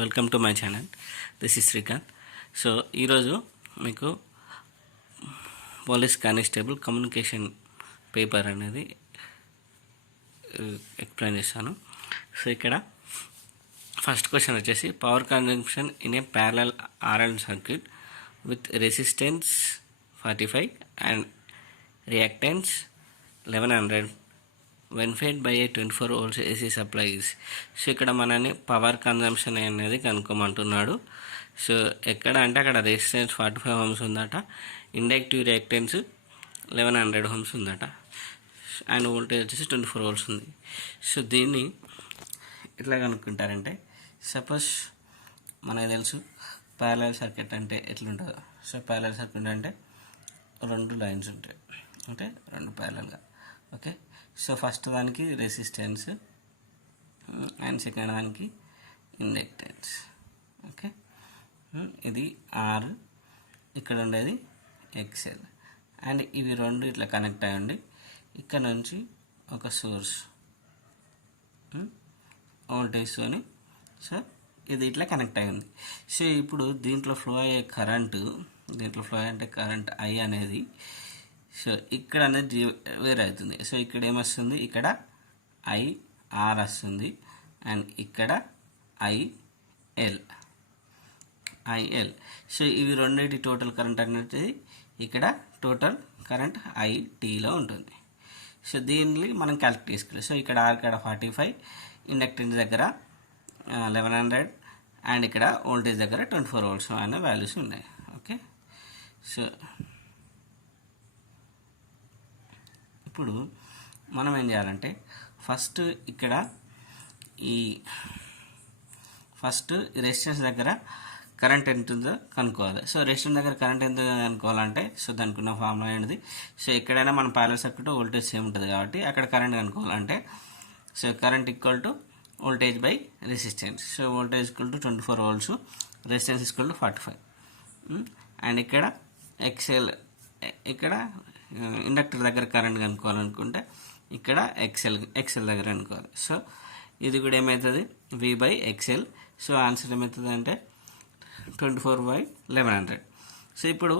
Welcome to my channel. This is Srikanth. So ఈరోజు మీకు police constable communication paper అనేది explain చేస్తాను. సో ఇక్కడ ఫస్ట్ క్వశ్చన్ వచ్చేసి power consumption in a parallel RL circuit with resistance 45 and reactance 1100 when fed by a 24 volts AC supply is. So ఇక్కడ మనని power consumption అనేది కనుక్కోమంటున్నాడు. So ఎక్కడ అంటే అక్కడ రెసిస్టెన్స్ 45 ఓమ్స్ ఉందట, ఇండక్టివ్ రియాక్టెన్స్ 1100 ఓమ్స్ ఉందట, అండ్ వోల్టేజ్ వచ్చేసి 24 వోల్ట్స్ ఉంది. సో దీన్ని ఎట్లా కనుక్కుంటారంటే, సపోజ్ మనకు తెలుసు ప్యారలల్ సర్క్యూట్ అంటే ఎట్లుంటుందో. సో ప్యారలల్ సర్క్యూట్ అంటే రెండు లైన్స్ ఉంటాయి, అంటే రెండు ప్యారలల్గా. ఓకే, సో ఫస్ట్ దానికి రెసిస్టెన్స్ అండ్ సెకండ్ దానికి ఇండక్టెన్స్. ఓకే, ఇది ఆర్, ఇక్కడ ఉండేది ఎక్స్ఎల్, అండ్ ఇవి రెండు ఇట్లా కనెక్ట్ అయ్యి ఉండి ఇక్కడ నుంచి ఒక సోర్స్ వోల్టేజ్తోని, సో ఇది ఇట్లా కనెక్ట్ అయ్యి ఉంది. సో ఇప్పుడు దీంట్లో ఫ్లో అయ్యే కరెంటు, దీంట్లో ఫ్లో అయ్యే కరెంట్ ఐ అనేది, సో ఇక్కడ అనేది వేరే అవుతుంది. సో ఇక్కడ ఏమొస్తుంది, ఇక్కడ ఐఆర్ వస్తుంది, అండ్ ఇక్కడ ఐఎల్. సో ఇవి రెండింటి టోటల్ కరెంట్ అనేది ఇక్కడ టోటల్ కరెంట్ ఐటీలో ఉంటుంది. సో దీన్ని మనం క్యాలిక్యులేట్ చేసుకోవాలి. సో ఇక్కడ ఆర్ కాడ 45, ఇండక్టెన్స్ దగ్గర 1100, అండ్ ఇక్కడ వోల్టేజ్ దగ్గర 24 వోల్ట్స్ అనే వాల్యూస్ ఉన్నాయి. ఓకే, సో ఇప్పుడు మనం ఏం చేయాలంటే ఫస్ట్ ఇక్కడ ఈ రెసిస్టెన్స్ దగ్గర కరెంట్ ఎంత ఉందో కనుక్కోవాలి. సో రెసిస్టెన్స్ దగ్గర కరెంట్ ఎంత కనుక్కోవాలంటే, సో దానికి ఉన్న ఫార్ములా ఏంటిది, సో ఎక్కడైనా మన ప్యారలల్ సర్క్యూట్ వోల్టేజ్ సేమ్ ఉంటుంది కాబట్టి అక్కడ కరెంట్ కనుక్కోవాలంటే, so current equal to voltage by resistance. So voltage equal to 24 volts, resistance equal to 45, and ఇక్కడ ఎక్స్ఎల్, ఇక్కడ ఇండక్టర్ దగ్గర కరెంట్ కనుక్కోవాలనుకుంటే ఇక్కడ ఎక్స్ఎల్ దగ్గర అనుకోవాలి. సో ఇది కూడా ఏమవుతుంది, V by XL. So answer ఏమవుతుంది అంటే 24/1100. సో ఇప్పుడు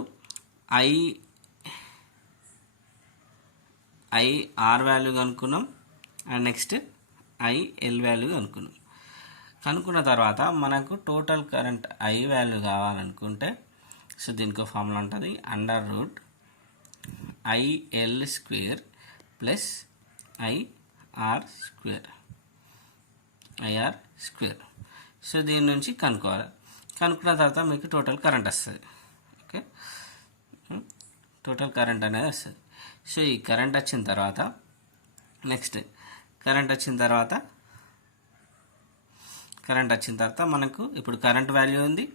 ఐఆర్ వాల్యూ కనుక్కున్నాం, అండ్ నెక్స్ట్ ఐఎల్ వాల్యూ కనుక్కున్న తర్వాత మనకు టోటల్ కరెంట్ ఐ వాల్యూ కావాలనుకుంటే, సో దీనికి ఫార్ములా ఉంటుంది, √IL² ప్లస్ IR². సో దీని నుంచి కనుక్కోవాలి. కనుక్కున్న తర్వాత మీకు టోటల్ కరెంట్ వస్తుంది. ఓకే, టోటల్ కరెంట్ అనేది వస్తుంది. సో ఈ కరెంట్ వచ్చిన తర్వాత నెక్స్ట్ కరెంట్ వచ్చిన తర్వాత మనకు ఇప్పుడు కరెంట్ వాల్యూ ఉంది,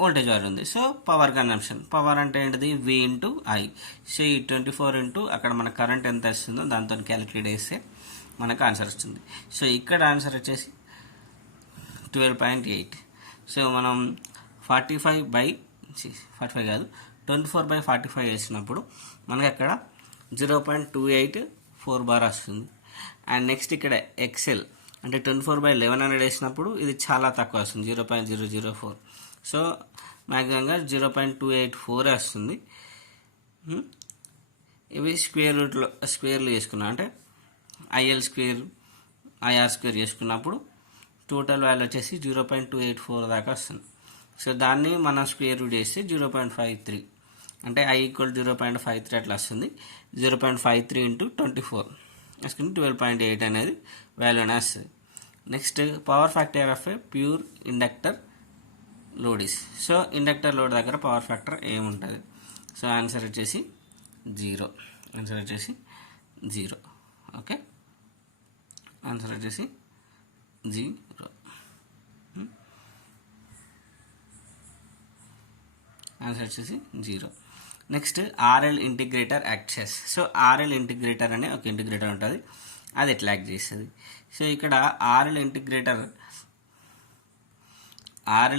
వోల్టేజ్ వాల్యూ ఉంది. సో పవర్ కన్జంప్షన్, పవర్ అంటే ఏంటిది, V ఇంటూ I. సో ఈ 24 ఇంటూ అక్కడ మన కరెంట్ ఎంత వస్తుందో దాంతో క్యాలిక్యులేట్ చేస్తే మనకు ఆన్సర్ వస్తుంది. సో ఇక్కడ ఆన్సర్ వచ్చేసి 12.8. సో మనం 45 కాదు 24/45 వేసినప్పుడు మనకి అక్కడ 0.284 బార్ వస్తుంది. అండ్ నెక్స్ట్ ఇక్కడ ఎక్స్ఎల్ అంటే 24/1100 వేసినప్పుడు ఇది చాలా తక్కువ వస్తుంది, 0.004. సో మ్యాక్సిమంగా 0.284 వస్తుంది. ఇవి స్క్వేర్లు చేసుకున్నా అంటే IL² IR² చేసుకున్నప్పుడు టోటల్ వాల్యూ వచ్చేసి 0.284 దాకా వస్తుంది. సో దాన్ని మనం స్క్వేర్ రూట్ చేస్తే 0.53 అంటే I = 0.53 అట్లా వస్తుంది. 0.53 ఇంటూ 24 వేసుకుని 12.8 అనేది వాల్యూ అనేది వస్తుంది. Next power factor of a pure inductor load is. So inductor load దగ్గర పవర్ ఫ్యాక్టర్ ఏముంటుంది, సో ఆన్సర్ వచ్చేసి 0. ఓకే, ఆన్సర్ వచ్చేసి 0. Next RL integrator acts as. So RL integrator అనే ఒక ఇంటిగ్రేటర్ ఉంటుంది, అది ఎట్లా యాక్ట్ చేస్తుంది. సో ఇక్కడ ఆర్ఎల్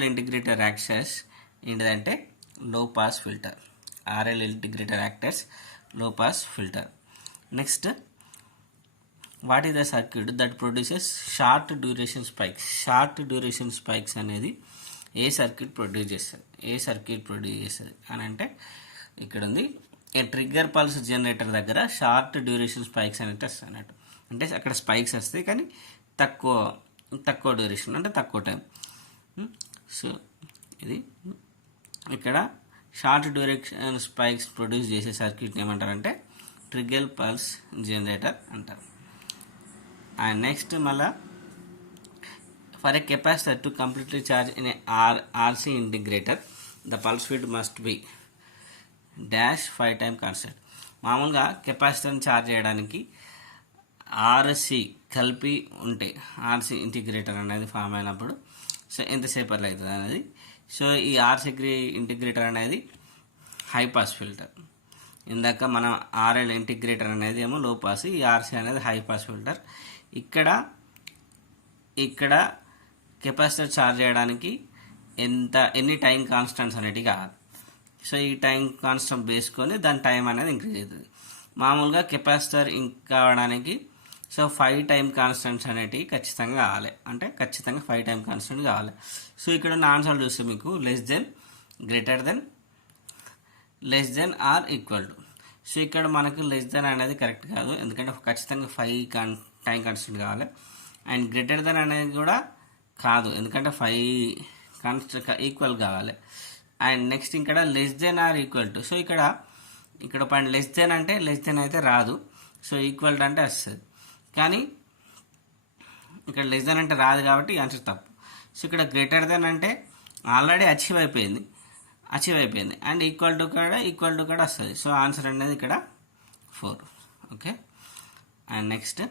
ఇంటిగ్రేటర్ యాక్సెస్ ఏంటిదంటే low pass filter. RL integrator acts as low pass filter. Next what is the circuit that produces short duration spikes. Short duration spikes అనేది ఏ సర్క్యూట్ ప్రొడ్యూస్ చేస్తుంది అని అంటే ఇక్కడ ఉంది, ఏ ట్రిగ్గర్ పల్స్ జనరేటర్ దగ్గర short duration spikes అనేది వస్తాయి అన్నట్టు. అంటే అక్కడ స్పైక్స్ వస్తాయి కానీ తక్కువ డ్యూరేషన్, అంటే తక్కువ టైం. సో ఇది ఇక్కడ షార్ట్ డ్యూరేషన్ స్పైక్స్ ప్రొడ్యూస్ చేసే సర్క్యూట్ని ఏమంటారంటే ట్రిగ్గర్ పల్స్ జనరేటర్ అంటారు. అండ్ నెక్స్ట్ మళ్ళా for a capacitor to completely charge in a RC integrator the pulse width must be dash 5 time constant. మామూలుగా కెపాసిటర్ని ఛార్జ్ చేయడానికి ఆర్సీ కలిపి ఉంటే, ఆర్సీ ఇంటిగ్రేటర్ అనేది ఫామ్ అయినప్పుడు సో ఎంతసేపు అట్లా అవుతుంది అనేది. సో ఈ ఆర్సీ ఇంటిగ్రేటర్ అనేది హై పాస్ ఫిల్టర్. ఇందాక మనం ఆర్ఎల్ ఇంటిగ్రేటర్ అనేది ఏమో లో పాస్, ఈ ఆర్సీ అనేది హై పాస్ ఫిల్టర్. ఇక్కడ కెపాసిటర్ ఛార్జ్ చేయడానికి ఎన్ని టైం కాన్స్టెంట్స్ అనేటివి కావాలి. సో ఈ టైం కాన్స్టెంట్ వేసుకొని దాని టైం అనేది ఇంక్రీజ్ అవుతుంది. మామూలుగా కెపాసిటర్ కావడానికి సో 5 టైం కాన్స్టెంట్స్ అనేటివి ఖచ్చితంగా కావాలి, అంటే ఖచ్చితంగా 5 టైం కాన్స్టెంట్ కావాలి. సో ఇక్కడ ఉన్న ఆన్సర్ చూస్తే మీకు less than, greater than, less than or equal to. So ఇక్కడ మనకు లెస్ దెన్ అనేది కరెక్ట్ కాదు, ఎందుకంటే ఖచ్చితంగా 5 టైం కాన్స్టెంట్ కావాలి. అండ్ గ్రేటర్ దెన్ అనేది కూడా కాదు, ఎందుకంటే 5 కాన్స్టెంట్ ఈక్వల్ కావాలి. అండ్ నెక్స్ట్ ఇక్కడ less than or equal to. So ఇక్కడ పాయింట్ లెస్ దెన్ అంటే లెస్ దెన్ అయితే రాదు, సో ఈక్వల్ టు అంటే వస్తుంది. కానీ ఇక్కడ లెస్ దెన్ అంటే రాదు కాబట్టి ఆన్సర్ తప్పు. సో ఇక్కడ గ్రేటర్ దెన్ అంటే ఆల్రెడీ అచీవ్ అయిపోయింది అండ్ ఈక్వల్ టు కూడా వస్తుంది. సో ఆన్సర్ అనేది ఇక్కడ 4. Okay. And next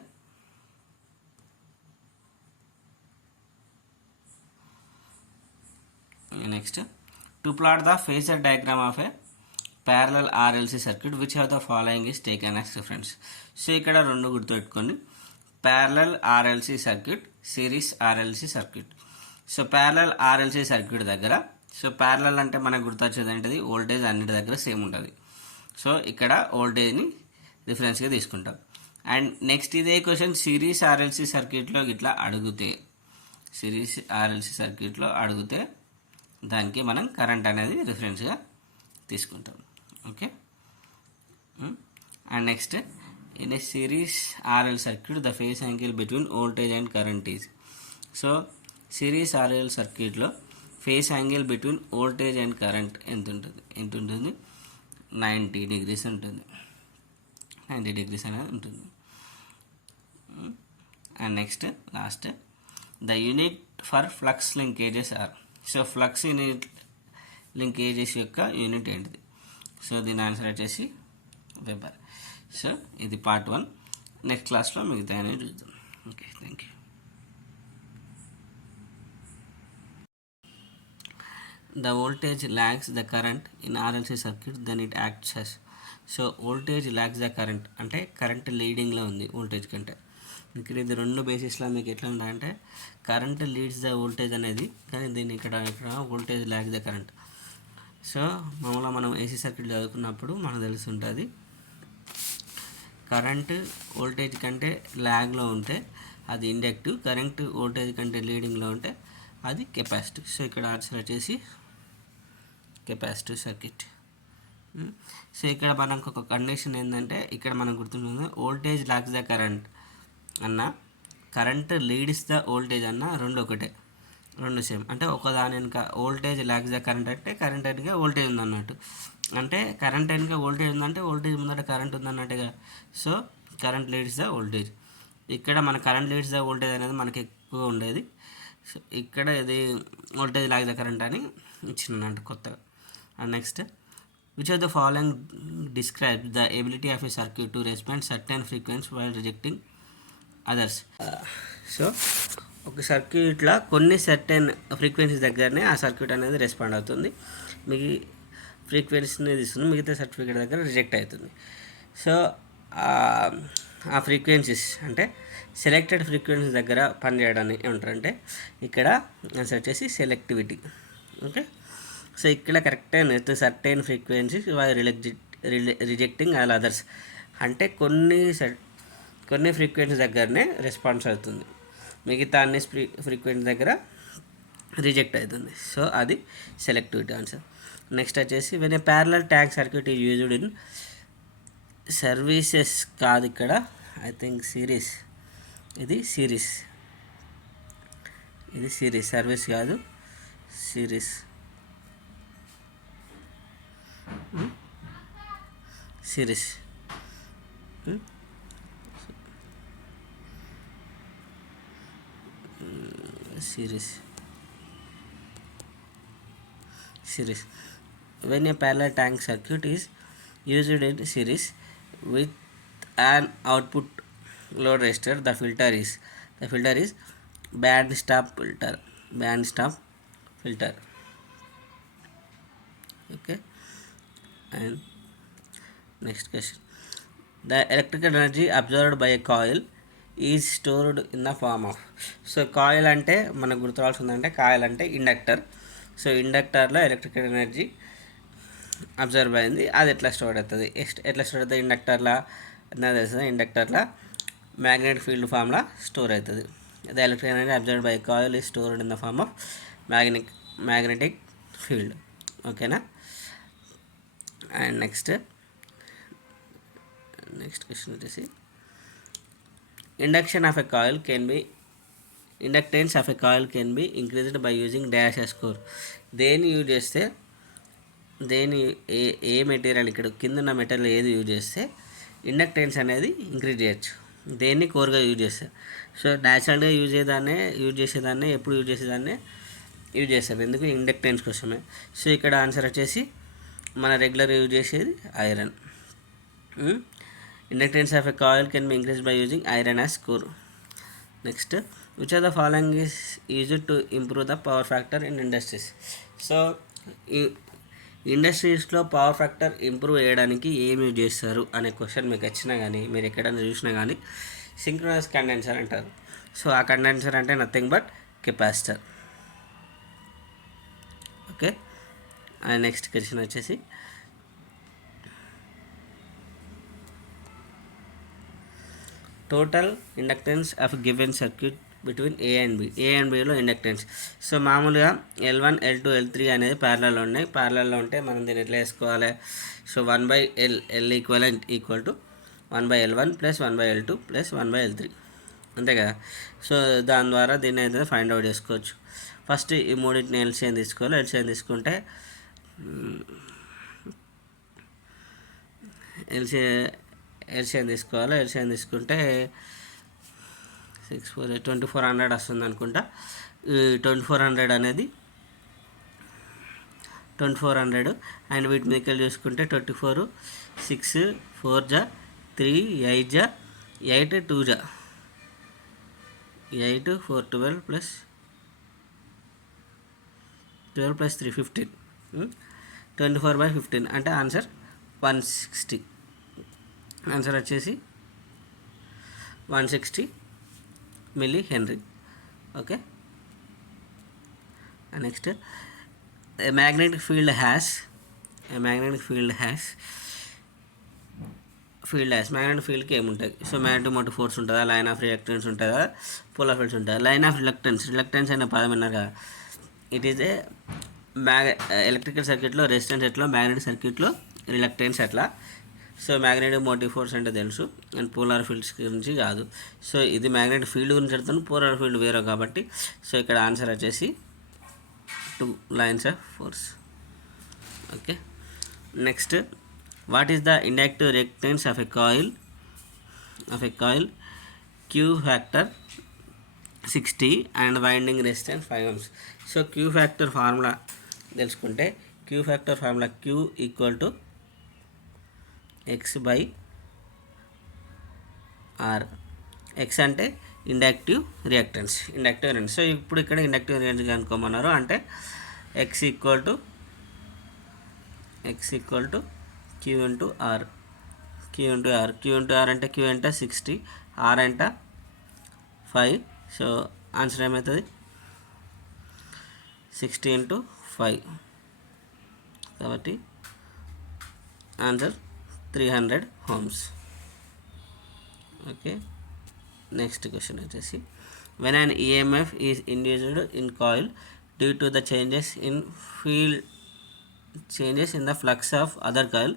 to plot the phasor diagram of A parallel RLC circuit which of the following is taken as reference. So ఇక్కడ రెండు గుర్తుపెట్టుకోండి, parallel RLC circuit, series RLC circuit. So parallel RLC circuit దగ్గర, so parallel అంటే మనకు గుర్తొచ్చేది ఏంటిది, voltage అన్నిటి దగ్గర సేమ్ ఉంటుంది. సో ఇక్కడ వోల్టేజ్ని రిఫరెన్స్గా తీసుకుంటాం. అండ్ నెక్స్ట్ ఇదే క్వశ్చన్ సిరీస్ RLC సర్క్యూట్లో ఇట్లా అడిగితే, దానికి మనం కరెంట్ అనేది రిఫరెన్స్గా తీసుకుంటాం. Okay. And next in a series RL circuit the phase angle between voltage and current is. So series RL సర్క్యూట్లో phase angle between voltage and current ఎంత ఉంటుంది 90 degrees ఉంటుంది, 90 degrees అనేది ఉంటుంది. And next last the unit for flux linkages are. So flux unit linkages యొక్క unit ఏంటిది? So దీని answer వచ్చేసి వెబర్. సో ఇది పార్ట్ 1. నెక్స్ట్ క్లాస్లో మిగతా అనేది చూద్దాం. Okay, thank you. The voltage lags the current in RLC circuit, then it acts as. So voltage lags the current అంటే కరెంట్ లీడింగ్లో ఉంది వోల్టేజ్ కంటే. ఇక్కడ ఇది రెండు బేసిస్లో మీకు ఎట్లా ఉండాలంటే కరెంట్ లీడ్స్ ద వోల్టేజ్ అనేది, కానీ దీన్ని ఇక్కడ voltage lags the current. So మామూలుగా మనం ఏసీ సర్క్యూట్ చదువుకున్నప్పుడు మనకు తెలుస్తుంటుంది, కరెంట్ వోల్టేజ్ కంటే ల్యాగ్లో ఉంటే అది ఇండక్టివ్, కరెంట్ వోల్టేజ్ కంటే లీడింగ్లో ఉంటే అది కెపాసిటివ్. సో ఇక్కడ ఆన్సర్ వచ్చేసి కెపాసిటివ్ సర్క్యూట్. సో ఇక్కడ మనకు ఒక కండిషన్ ఏంటంటే, ఇక్కడ మనం గుర్తుంటుంది వోల్టేజ్ లాగ్స్ ద కరెంట్ అన్న, కరెంట్ లీడ్స్ ద వోల్టేజ్ అన్న రెండు ఒకటే, రెండు సేమ్. అంటే ఒకదాని వెనుక వోల్టేజ్ లాగ్స్ ద కరెంట్ అంటే కరెంట్ వెనుక వోల్టేజ్ ఉందన్నట్టు, అంటే కరెంట్ వెనుక వోల్టేజ్ ఉందంటే వోల్టేజ్ ముందట కరెంట్ ఉందన్నట్టుగా. So current leads the voltage. ఇక్కడ మన కరెంట్ లీడ్స్ ద వోల్టేజ్ అనేది మనకి ఎక్కువ ఉండేది. సో ఇక్కడ ఇది వోల్టేజ్ లాగ్స్ ద కరెంట్ అని ఇచ్చినట్టు కొత్తగా. And next which of the following describe the ability of a circuit to respond certain frequency while rejecting others. So ఒక సర్క్యూట్లో కొన్ని సర్టెన్ ఫ్రీక్వెన్సీ దగ్గరనే ఆ సర్క్యూట్ అనేది రెస్పాండ్ అవుతుంది, మీకు ఫ్రీక్వెన్సీని తీసుకుని మిగతా సర్టిఫికేట్ దగ్గర రిజెక్ట్ అవుతుంది. సో ఆ ఫ్రీక్వెన్సీస్ అంటే సెలెక్టెడ్ ఫ్రీక్వెన్సీ దగ్గర పనిచేయడాన్ని ఏమంటారంటే ఇక్కడ ఆన్సర్ వచ్చేసి సెలెక్టివిటీ. ఓకే. సో ఇక్కడ కరెక్టే next certain frequencies by rejecting all others అంటే కొన్ని ఫ్రీక్వెన్సీ దగ్గరనే రెస్పాన్స్ అవుతుంది, మిగతా అన్ని ఫ్రీక్వెన్సీ దగ్గర రిజెక్ట్ అవుతుంది. సో అది సెలెక్టివిటీ ఆన్సర్. నెక్స్ట్ వచ్చేసి when a parallel tank circuit is used in services కాదు ఇక్కడ, ఐ థింక్ సిరీస్, ఇది సిరీస్, ఇది సిరీస్, సర్వీస్ కాదు series, series series series. When a parallel tank circuit is used in series with an output load resistor, the filter is band stop filter. Okay, and next question, the electrical energy absorbed by a coil is stored in the form of. So coil అంటే మనకు గుర్తురావాల్సిందంటే, coil అంటే inductor. So ఇండక్టర్లో electrical energy observe అయింది, అది ఎట్లా store అవుతుంది, ఎట్లా స్టోర్ అవుతుంది ఇండక్టర్లో నాకు తెలుస్తుంది. ఇండక్టర్లో మ్యాగ్నెటిక్ ఫీల్డ్ ఫామ్లో స్టోర్ అవుతుంది. The electrical energy absorb by coil is stored in the form of magnetic field. ఓకేనా. అండ్ నెక్స్ట్ క్వశ్చన్ వచ్చేసి inductance of a coil can be increased by using dash as core. దేని use చేస్తే, ఏ material ఇక్కడ కింద ఉన్న material ఏది use చేస్తే inductance అనేది ఇంక్రీజ్ చేయొచ్చు, దేన్ని కోర్గా యూజ్ చేస్తారు. సో న్యాచురల్గా యూజ్ చేసేదాన్ని ఎప్పుడు యూజ్ చేస్తాం, ఎందుకు, ఇండక్టెన్స్ కోసమే. సో ఇక్కడ ఆన్సర్ వచ్చేసి మన రెగ్యులర్ యూజ్ చేసేది iron. Inductance of a coil can be increased by using iron as core. Next, which of the following is used to improve the power factor in industries? So ఇండస్ట్రీస్లో power factor improve చేయడానికి ఏమి use చేస్తారు అనే question మీకు వచ్చినా కానీ, మీరు ఎక్కడైనా చూసినా కానీ సింక్రోనస్ కండెన్సర్ అంటారు. సో ఆ కండెన్సర్ అంటే nothing but capacitor. Okay. And next question వచ్చేసి total inductance of given circuit between A and B. A and బిలో ఇండక్టెన్స్. సో మామూలుగా L1, L2, L3 అనేది ప్యారలల్లో ఉన్నాయి. ప్యారలల్లో ఉంటే మనం దీన్ని ఎట్లా వేసుకోవాలి, so 1/L equivalent equal to 1/L1 + 1/L2 + 1/L3, అంతే కదా. సో దాని ద్వారా దీన్ని అయితే ఫైండ్ అవుట్ చేసుకోవచ్చు. ఫస్ట్ ఈ మూడింటిని ఎల్సిఎం తీసుకోవాలి. ఎల్సిఎం తీసుకుంటే ఎల్సిఎం తీసుకోవాలి. ఎల్సిఎం తీసుకుంటే 2400 వస్తుంది అనుకుంటా. ఈ 2400 అనేది 2400 అండ్ వీటి మీదకి చూసుకుంటే 24, 6, 4 జా 3, 8 జా 8, 2 జా 8, 4, 12 + 3 15, 24/15 అంటే ఆన్సర్ 160. ఆన్సర్ వచ్చేసి 160 milli henry. Okay. Next, magnetic field has magnetic ఫీల్డ్కి ఏముంటుంది? సో మ్యాగ్నెటిక్ మోటివ్ ఫోర్స్ ఉంటుందా, లైన్ ఆఫ్ రిలక్టెన్స్ ఉంటుందా, పోలార్ ఫీల్డ్స్ ఉంటుందా? లైన్ ఆఫ్ రిలక్టెన్స్ అనే పదం విన్నారు కదా, ఇట్ ఈజ్ ఏ ఎలక్ట్రికల్ సర్క్యూట్లో రెసిస్టెన్స్ ఎట్లా, మ్యాగ్నెటిక్ సర్క్యూట్లో రిలక్టెన్స్ ఎట్లా. సో మ్యాగ్నెటిక్ మోటివ్ ఫోర్స్ అంటే తెలుసు, అండ్ పోలార్ ఫీల్డ్స్ గురించి కాదు. సో ఇది మ్యాగ్నెటిక్ ఫీల్డ్ గురించి చెప్తాను, పోలార్ ఫీల్డ్ వేరే కాబట్టి. సో ఇక్కడ ఆన్సర్ వచ్చేసి 2 lines of force. Okay. Next, what is the inductive reactance of a coil Q factor 60 and winding resistance 5 ohms. So Q factor formula తెలుసుకుంటే, Q factor formula Q equal to X/R. X అంటే inductive reactance. So ఇప్పుడు ఇక్కడ inductive reactance అనుకోమన్నారు, అంటే X equal to Q into R. Q into R అంటే Q అంటే 60, R అంటే 5. So answer ఏమవుతుంది, 60 × 5. కాబట్టి answer 300 ohms. Okay. Next question వచ్చేసి when an EMF is induced in coil due to the changes in the flux of other coil,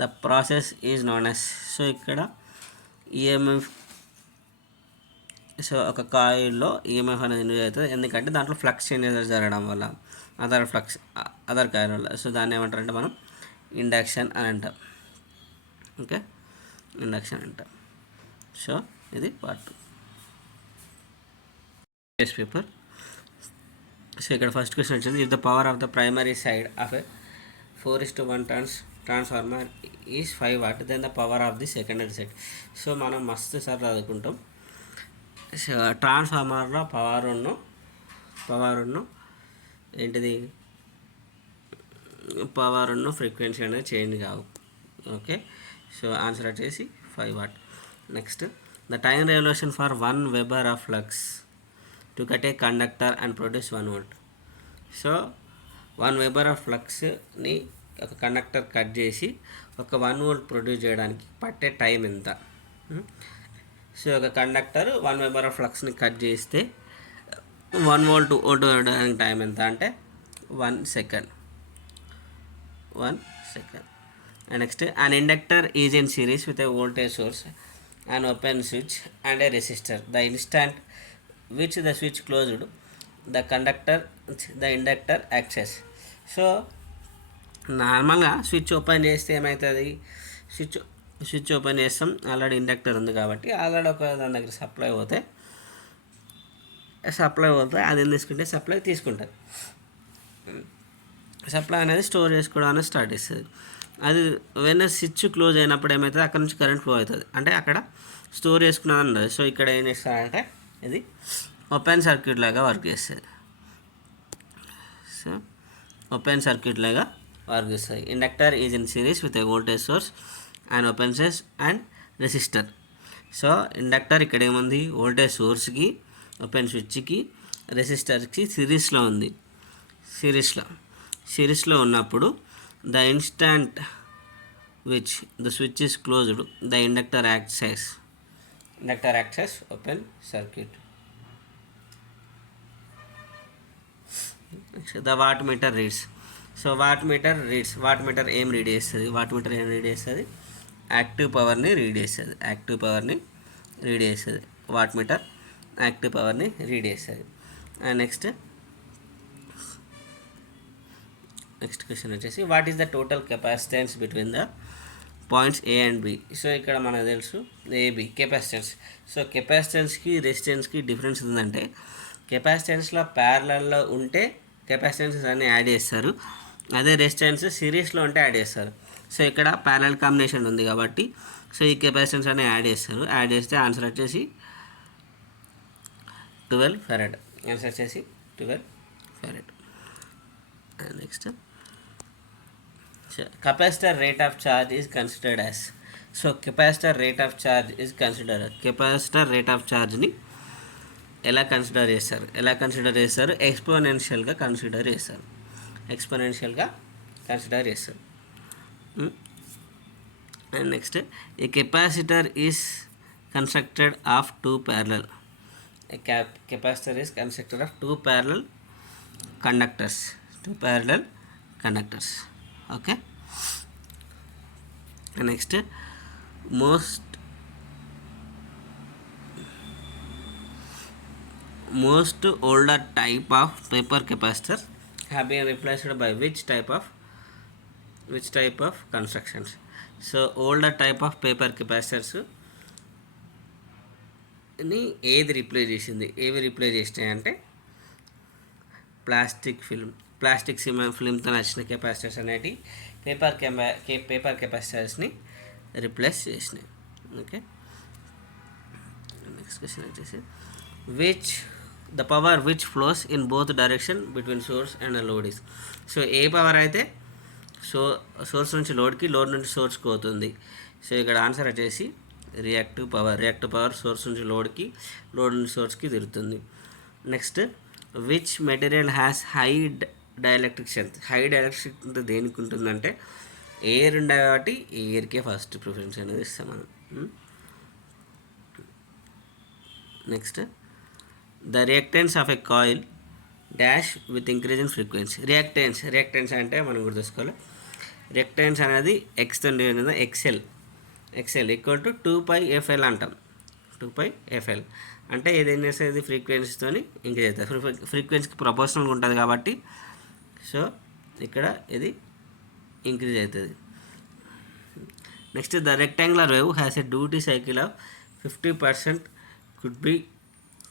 the process is known as. So ఇక్కడ EMF, so ఒక కాయిల్లో EMF అనేది induce అవుతుంది ఎందుకంటే దాంట్లో flux changes జరగడం వల్ల, అదర్ కాయిల్ వల్ల. సో దాన్ని ఏమంటారంటే మనం ఇండక్షన్ అని అంటాం. ఓకే, ఇండక్షన్ అంటాం. సో ఇది పార్ట్ 2 కేస్ పేపర్. సో ఇక్కడ ఫస్ట్ క్వశ్చన్ వచ్చింది, if the power of the primary side of a 4:1 transformer is 5 watt, then the power of the secondary side. So మనం మస్తు సార్ చదువుకుంటాం. సో ట్రాన్స్ఫార్మర్లో పవర్ ఏంటిది, పవర్ ఫ్రీక్వెన్సీ అనేది చేంజ్ కావు. ఓకే, సో ఆన్సర్ వచ్చేసి 5 watt. Next, the time revolution for 1 weber of flux to cut A conductor and produce 1 volt. So 1 weber of ఫ్లక్స్ని ఒక కండక్టర్ కట్ చేసి ఒక 1 వోల్ట్ ప్రొడ్యూస్ చేయడానికి పట్టే టైం ఎంత? సో ఒక కండక్టర్ 1 వెబర్ ఆఫ్ ఫ్లక్స్ని కట్ చేస్తే 1 వోల్ట్ చేయడానికి టైం ఎంత అంటే 1 second. And next, an inductor is in series with a voltage source, an open switch and a resistor. The instant which the switch closed, the inductor acts as. So నార్మల్గా switch open చేస్తే ఏమవుతుంది, switch open చేస్తాం, already inductor ఉంది కాబట్టి already ఒక దాని దగ్గర supply పోతే అది తీసుకుంటే సప్లై తీసుకుంటుంది. సప్లై అనేది స్టోర్ చేసుకోవడం అనేది స్టార్ట్ చేస్తుంది. అది వెన్ స్విచ్ క్లోజ్ అయినప్పుడు ఏమవుతుంది, అక్కడ నుంచి కరెంట్ ఫ్లో అవుతుంది, అంటే అక్కడ స్టోర్ చేసుకున్నది ఉండదు. సో ఇక్కడ ఏం చేస్తారంటే ఇది ఓపెన్ సర్క్యూట్ లాగా వర్క్ చేస్తుంది. సో ఓపెన్ సర్క్యూట్ లాగా వర్క్ చేస్తుంది. Inductor is in series with a voltage source and open source and resistor. So inductor ఇక్కడ ఏముంది, వోల్టేజ్ సోర్స్కి, ఓపెన్ స్విచ్కి, రెసిస్టర్కి సిరీస్లో ఉంది. సిరీస్లో ఉన్నప్పుడు the instant which the switch is closed, the inductor acts as open circuit. The watt meter reads. So watt meter ఏం read చేస్తుంది, active పవర్ని read చేస్తుంది. వాట్ మీటర్ యాక్టివ్ పవర్ని రీడ్ చేస్తుంది. అండ్ నెక్స్ట్ క్వశ్చన్ వచ్చేసి, what is the total capacitance between the points A and B. So ఇక్కడ మనకు తెలుసు ఏబి కెపాసిటెన్స్. సో కెపాసిటెన్స్కి రెసిస్టెన్స్కి డిఫరెన్స్ ఉందంటే, కెపాసిటెన్స్లో ప్యారలల్లో ఉంటే కెపాసిటెన్సెస్ అన్నీ యాడ్ చేస్తారు, అదే రెసిస్టెన్స్ సిరీస్లో ఉంటే యాడ్ చేస్తారు. సో ఇక్కడ ప్యారలల్ కాంబినేషన్ ఉంది కాబట్టి సో ఈ కెపాసిటెన్స్ అన్నీ యాడ్ చేస్తే ఆన్సర్ వచ్చేసి 12 farad. Next, capacitor rate of charge is considered as. So capacitor rate of ఛార్జ్ని ఎలా కన్సిడర్ చేస్తారు, ఎక్స్పోనెన్షియల్గా కన్సిడర్ చేస్తారు. And next, a capacitor is constructed of 2 parallel. Capacitor is constructed of 2 parallel conductors. Okay. Next, most older type of paper capacitor have been replaced by which type of constructions. So older type of paper capacitors ని ఏవి replace చేసినాయి అంటే plastic ఫిల్మ్తో నచ్చిన capacitors అనేవి paper కెపాసిటర్స్ని replace చేసినాయి. Okay, next question వచ్చేసి, the power which flows in both direction between source and load is. So A power అయితే source నుంచి లోడ్కి, లోడ్ నుంచి సోర్స్కి పోతుంది. సో ఇక్కడ ఆన్సర్ వచ్చేసి రియాక్టివ్ పవర్ సోర్స్ నుంచి లోడ్కి, లోడ్ నుంచి సోర్స్కి తిరుగుతుంది. Next, which material has high dielectric strength దేనికి ఉంటుందంటే ఎయిర్ ఉండే కాబట్టి ఎయిర్కే ఫస్ట్ ప్రిఫరెన్స్ అనేది ఇస్తాం మనం. Next the reactance of a coil dash with increase in frequency. Reactance అంటే మనం గుర్తుంచుకోవాలి. రియాక్టెన్స్ అనేది ఎక్స్తో ఎక్స్ఎల్ ఈక్వల్ టు 2πfl అంటాం. 2πfl అంటే ఏదైనా చేసేది ఫ్రీక్వెన్సీతో ఇంక్రీజ్ అవుతుంది. ఫ్రీక్వెన్సీకి ప్రపోర్షనల్గా ఉంటుంది కాబట్టి సో ఇక్కడ ఇది ఇంక్రీజ్ అవుతుంది. Next the rectangular wave has a duty cycle of 50% could be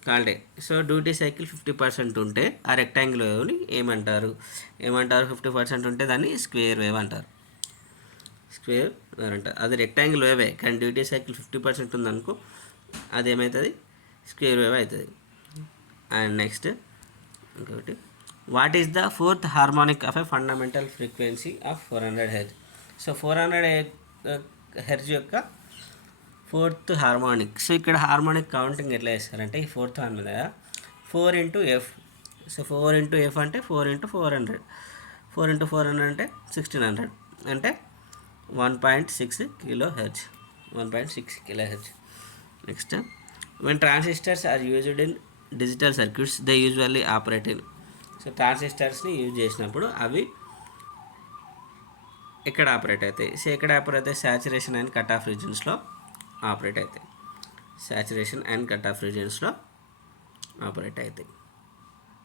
called. So duty cycle 50% ఉంటే ఆ రెక్టాంగులర్ వేవ్ని ఏమంటారు? 50% ఉంటే దాన్ని స్క్వేర్ వేవ్ అంటారు. స్క్వేర్ వేవ్ అంటారు. అది రెక్టాంగిల్ వేవే కానీ డ్యూటీ సైకిల్ 50% ఉందనుకో అది ఏమవుతుంది? స్క్వేర్ వేవ్ అవుతుంది. అండ్ నెక్స్ట్ ఇంకొకటి, what is the fourth harmonic of a fundamental frequency of 400 hertz. So 400 hertz యొక్క ఫోర్త్ హార్మోనిక్. సో ఇక్కడ హార్మోనిక్ కౌంటింగ్ ఎట్లా చేస్తారంటే ఈ fourth harmonic 4 into F. So 4 into F అంటే 4 ఇంటూ 400. 4 ఇంటూ 400 అంటే 1600 అంటే 1.6 kilo hertz. 1.6 kilo hertz. Next when transistors are used in digital circuits they usually operate in. So ట్రాన్సిస్టర్స్ని use చేసినప్పుడు అవి ఎక్కడ ఆపరేట్ అవుతాయి? సో ఎక్కడ ఆపరేట్ అవుతాయి? సాచురేషన్ అండ్ కట్ ఆఫ్ రీజన్స్లో ఆపరేట్ అవుతాయి. సాచురేషన్ అండ్ కట్ ఆఫ్ రీజన్స్లో ఆపరేట్ అవుతాయి.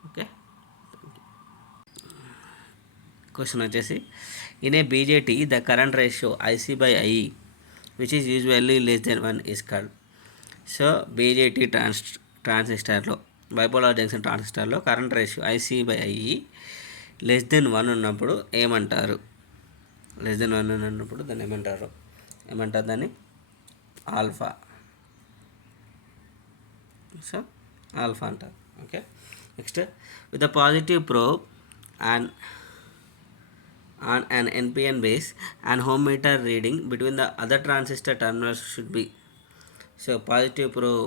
ఓకే. క్వశ్చన్ వచ్చేసి in a BJT the current ratio IC/IE which is usually less than 1 is called. So BJT ట్రాన్సిస్టర్లో bipolar junction ట్రాన్సిస్టర్లో current ratio IC/IE less than 1 ఉన్నప్పుడు ఏమంటారు? Less than 1 ఉన్నప్పుడు దాన్ని ఏమంటారు? దాన్ని ఆల్ఫా. సో ఆల్ఫా అంటారు. Okay. Next with the positive probe and on an NPN base and home meter reading between the other transistor terminals should be. So positive probe,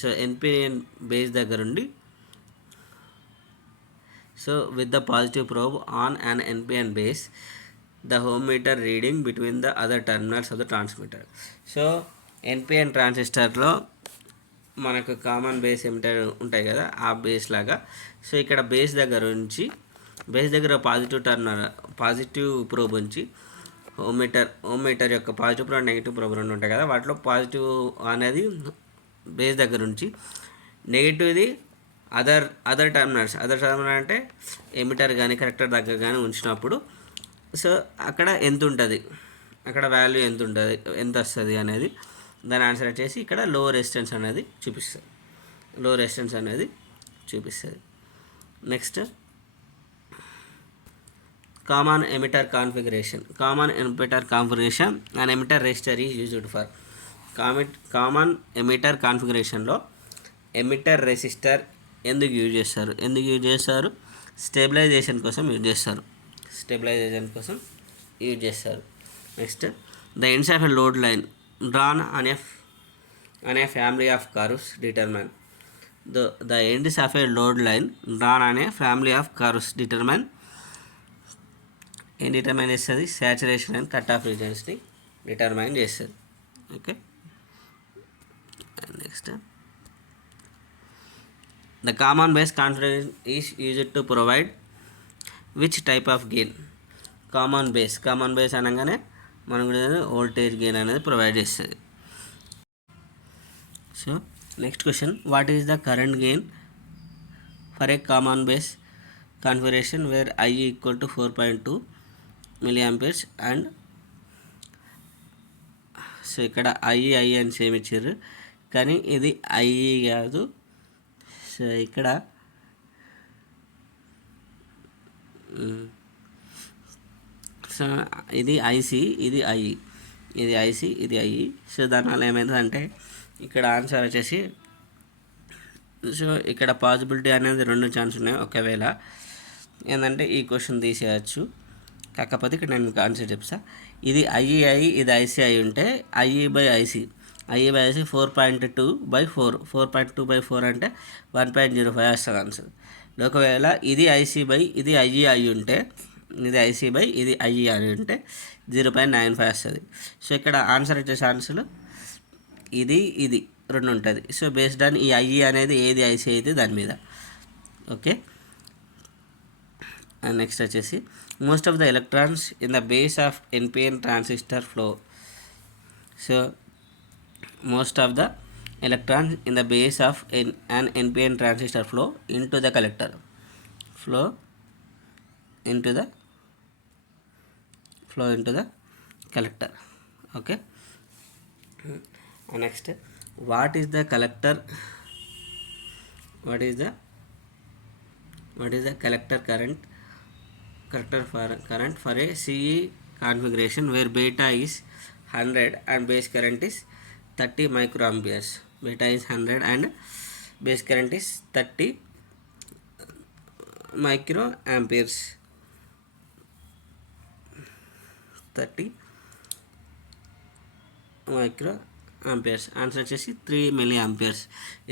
so NPN base దగ్గర ఉండి, so with the positive probe on an NPN base the home meter reading between the other terminals of the transmitter. So NPN ట్రాన్సిస్టర్లో మనకు common base ఏమిటో ఉంటాయి కదా, ఆ base లాగా. So ఇక్కడ base దగ్గర పాజిటివ్ ప్రోబ్ ఉంచి హోమ్ మీటర్ యొక్క పాజిటివ్ ప్రోబ్ నెగిటివ్ ప్రోబ్ రెండు ఉంటాయి కదా, వాటిలో పాజిటివ్ అనేది బేస్ దగ్గర ఉంచి నెగిటివ్ది అదర్ టర్మినల్స్ అంటే ఎమిటర్ కానీ కరెక్టర్ దగ్గర కానీ ఉంచినప్పుడు సో అక్కడ ఎంత ఉంటుంది, అక్కడ వాల్యూ ఎంత వస్తుంది అనేది దాని ఆన్సర్ వచ్చేసి ఇక్కడ లో రెసిస్టెన్స్ అనేది చూపిస్తుంది. Next common emitter configuration and emitter resistor is used for. Common emitter కాన్ఫిగరేషన్లో ఎమిటర్ రెసిస్టర్ ఎందుకు యూజ్ చేస్తారు? స్టెబిలైజేషన్ కోసం యూజ్ చేస్తారు. Next the ends of a load line drawn on a family of curves determine. The ends of a load line drawn on a family of curves determine చేస్తుంది saturation and cut off రీజన్స్ని determine చేస్తుంది. Okay. Next the common base configuration is used to provide which type of gain. Common base అనగానే మనం కూడా voltage gain అనేది provide చేస్తుంది. So next question, what is the current gain for a common base configuration where I equal to 4.2 mA and so ఇక్కడ I అని same ఇచ్చారు కానీ ఇది I కాదు. సో ఇక్కడ సో ఇది IC, ఇది IE, ఇది IC, ఇది IE. సో దానివల్ల ఏమైందంటే ఇక్కడ ఆన్సర్ వచ్చేసి సో ఇక్కడ పాసిబిలిటీ అనేది 2 ఛాన్స్ ఉన్నాయి. ఒకవేళ ఏంటంటే ఈ క్వశ్చన్ తీసేయచ్చు, కాకపోతే ఇక్కడ నేను మీకు ఆన్సర్ చెప్తా. ఇది IE, ఇది IC ఉంటే IE/IC 4.2/4. 4.2/4 అంటే 1.05 వస్తుంది ఆన్సర్. ఒకవేళ ఇది ఇది IE ఉంటే ఇది ఇది IE అని ఉంటే 0.95 వస్తుంది. సో ఇక్కడ ఆన్సర్ వచ్చేసి ఇది రెండు ఉంటుంది. సో బేస్డ్ ఆన్ ఈ ఐఈ అనేది ఏది ఐసీ అయితే దాని మీద. ఓకే. అండ్ నెక్స్ట్ వచ్చేసి most of the electrons in the base of NPN transistor flow. So most of the electrons in the base of an NPN transistor flow into the collector. Flow into the collector. Okay. Next, what is the collector? What is the collector current? Collector current for a CE configuration where beta is 100 and base current is 30 microamperes. Beta is 100 and base current is 30 microamperes. 30 microamperes. Answer వచ్చేసి 3 milliamperes.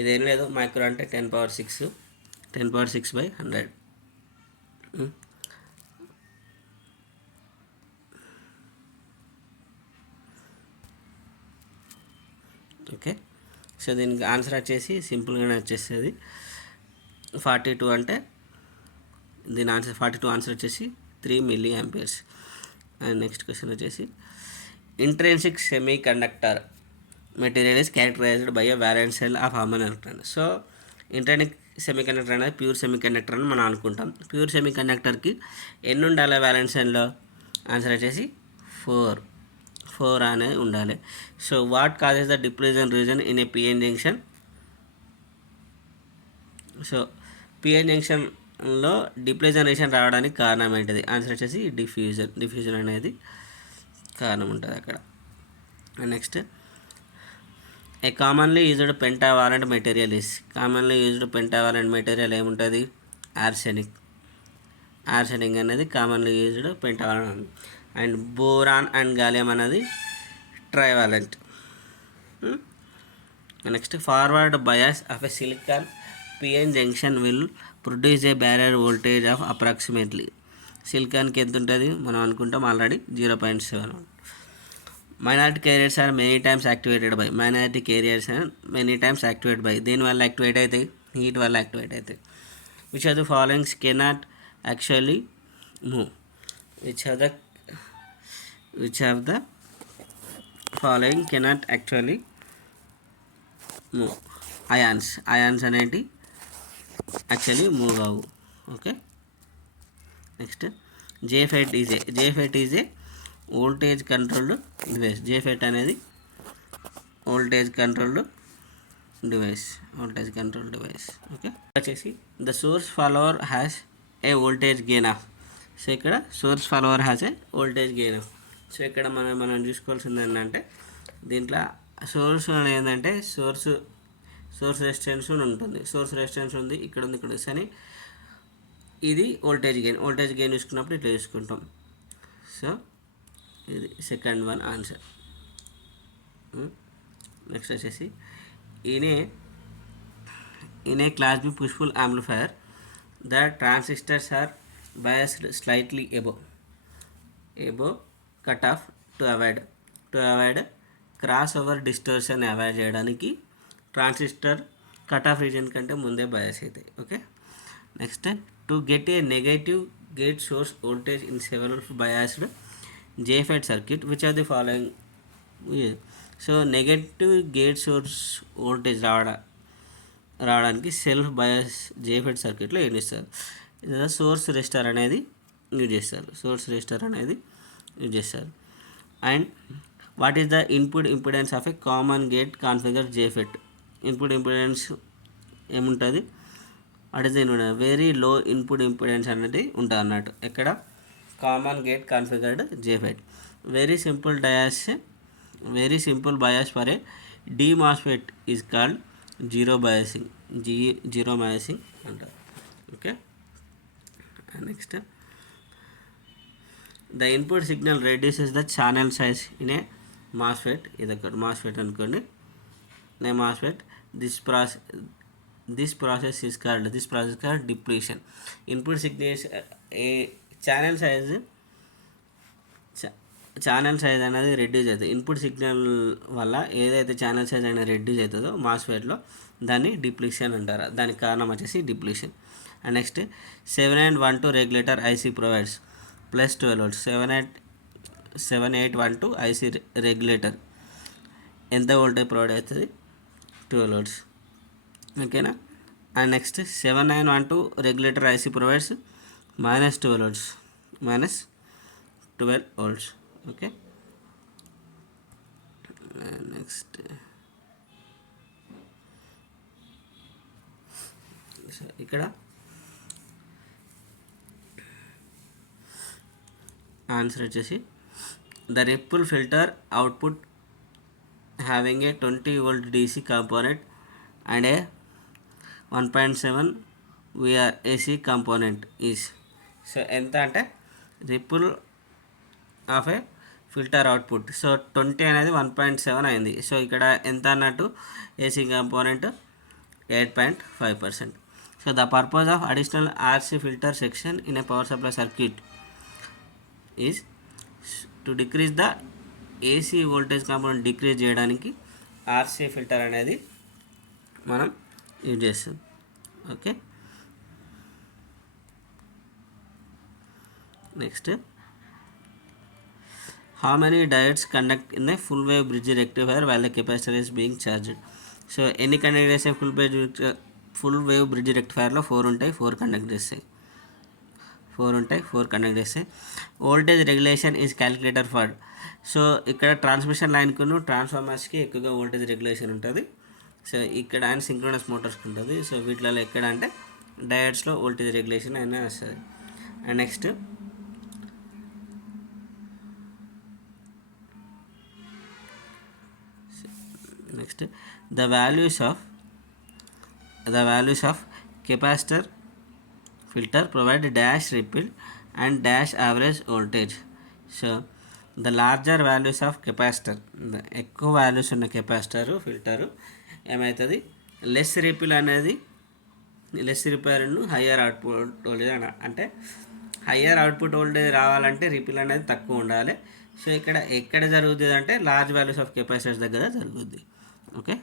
ఇదేం లేదు, micro అంటే 10^6 10^6/100. Okay. So దీనికి answer వచ్చేసి సింపుల్గానే వచ్చేస్తుంది 42 అంటే దీని ఆన్సర్ 42 ఆన్సర్ వచ్చేసి 3 milliamperes. అండ్ నెక్స్ట్ క్వశ్చన్ వచ్చేసి intrinsic semiconductor material is characterised by a valence shell of hormone electron. So intrinsic semiconductor అనేది ప్యూర్ సెమీ కండక్టర్ అని మనం అనుకుంటాం. ప్యూర్ సెమీ కండక్టర్కి ఎన్ని ఉండాలి వ్యాలెన్స్ సెల్లో? ఆన్సర్ వచ్చేసి 4 అనేది ఉండాలి. So what causes the depletion reason in a PN junction? So PN జంక్షన్లో డిప్లీషన్ రీజన్ రావడానికి కారణం ఏంటిది? ఆన్సర్ వచ్చేసి డిఫ్యూజన్ అనేది కారణం ఉంటుంది అక్కడ. Next, a commonly used pentavalent material is. Commonly used pentavalent material ఏముంటుంది? ఆర్సెనిక్ అనేది commonly used pentavalent. And boron and gallium అనేది trivalent. Next, forward bias of a silicon PN junction will produce a barrier voltage of approximately. సిలికాన్కి ఎంత ఉంటుంది మనం అనుకుంటాం already 0.7. Minority carriers are many times activated by. దేనివల్ల activate అవుతాయి? Heat వల్ల activate అవుతాయి. Which of the followings cannot actually move? which of the following cannot actually move? ions అనేటి యాక్చువల్లీ మూవ్ అవ్వు. Okay. Next, JFET is a voltage controlled device. JFET అనేది voltage controlled device. Okay. వచ్చేసి the source follower has a voltage gain of. So ఇక్కడ source follower has a voltage gain of. So ఇక్కడ మనం చూసుకోవాల్సింది ఏంటంటే దీంట్లో source ఏంటంటే source resistance ఉంటుంది. సోర్స్ రెసిస్టెన్స్ ఉంది, ఇక్కడ ఉంది. కానీ ఇది వోల్టేజ్ గెయిన్ చూసుకున్నప్పుడు ఇట్లా చూసుకుంటాం. సో ఇది సెకండ్ వన్ ఆన్సర్. నెక్స్ట్ వచ్చేసి in a class B push pull amplifier the transistors are biased slightly above cutoff to avoid cross over distortion avoid చేయడానికి ట్రాన్సిస్టర్ కట్ ఆఫ్ రీజన్ కంటే ముందే బయాస్ అవుతాయి. Okay. Next, to get a negative gate source voltage in several biased JFET circuit which are the following? So negative gate source voltage రావడానికి self bias JFET సర్క్యూట్లో ఏం చేస్తారు? Source resistor అనేది use చేస్తారు. And what is the input impedance of a common gate configure JFET? Input impedance ఏముంటుంది? What is the very low input impedance అనేది ఉంటుంది అన్నట్టు ఎక్కడ? Common gate configured JFET. Very simple bias for a D MOSFET is called zero biasing అంటారు. Okay. Next, the input signal reduces the channel size in a MOSFET. ఇది ఒకటి MOSFET అనుకోండి. This process is called depletion. Input signals a channel size channel size అనేది reduce అవుతుంది. Input signal వల్ల ఏదైతే channel size అనేది reduce అవుతుందో మాస్ఫెట్లో దాన్ని డిప్లీషన్ అంటారు. దానికి కారణం వచ్చేసి depletion. And next 7812 regulator IC provides plus 12 volts. 7812 IC regulator ఎంత వోల్టేజ్ ప్రొవైడ్ అవుతుంది? 12 volts. ఓకేనా. And next 7912 regulator IC provides -12 volts. -12 volts. Okay. Next ఇక్కడ ఆన్సర్ వచ్చేసి the ripple filter output having a 20 volt DC component and a 1.7 VR AC component is. So ఎంత అంటే ripple of A filter output. So 20 అనేది 1.7 అయింది. So ఇక్కడ ఎంత అన్నట్టు AC component 8.5%. So the purpose of additional RC filter section in a power supply circuit is to decrease the AC voltage component decrease చేయడానికి RC filter అనేది మనం use చేస్తాం. Okay. Next how many diodes conduct in a full wave bridge rectifier while the capacitor is being charged. So ఎన్ని conduct చేస్తాయి full wave bridge రెక్టిఫైర్లో 4 ఉంటాయి, 4 conduct చేస్తాయి. 4 conduct చేస్తాయి. Voltage regulation is calculator for. So ఇక్కడ transmission లైన్కును ట్రాన్స్ఫార్మర్స్కి ఎక్కువగా voltage regulation ఉంటుంది. So ఇక్కడ and synchronous మోటార్స్కి ఉంటుంది. సో వీటిలో ఎక్కడ అంటే డయోడ్స్లో వోల్టేజ్ రెగ్యులేషన్ అయినా వస్తుంది. And next the values of capacitor filter provide dash ripple and dash average voltage. So the larger values of capacitor, ఎక్కువ వాల్యూస్ ఉన్న కెపాసిటర్ ఫిల్టరు ఏమవుతుంది, less ripple higher output voltage అంటే higher output voltage రావాలంటే ripple అనేది తక్కువ ఉండాలి. So ఎక్కడ జరుగుతుంది అంటే లార్జ్ వాల్యూస్ ఆఫ్ కెపాసిటర్స్ దగ్గర జరుగుద్ది. ఓకే.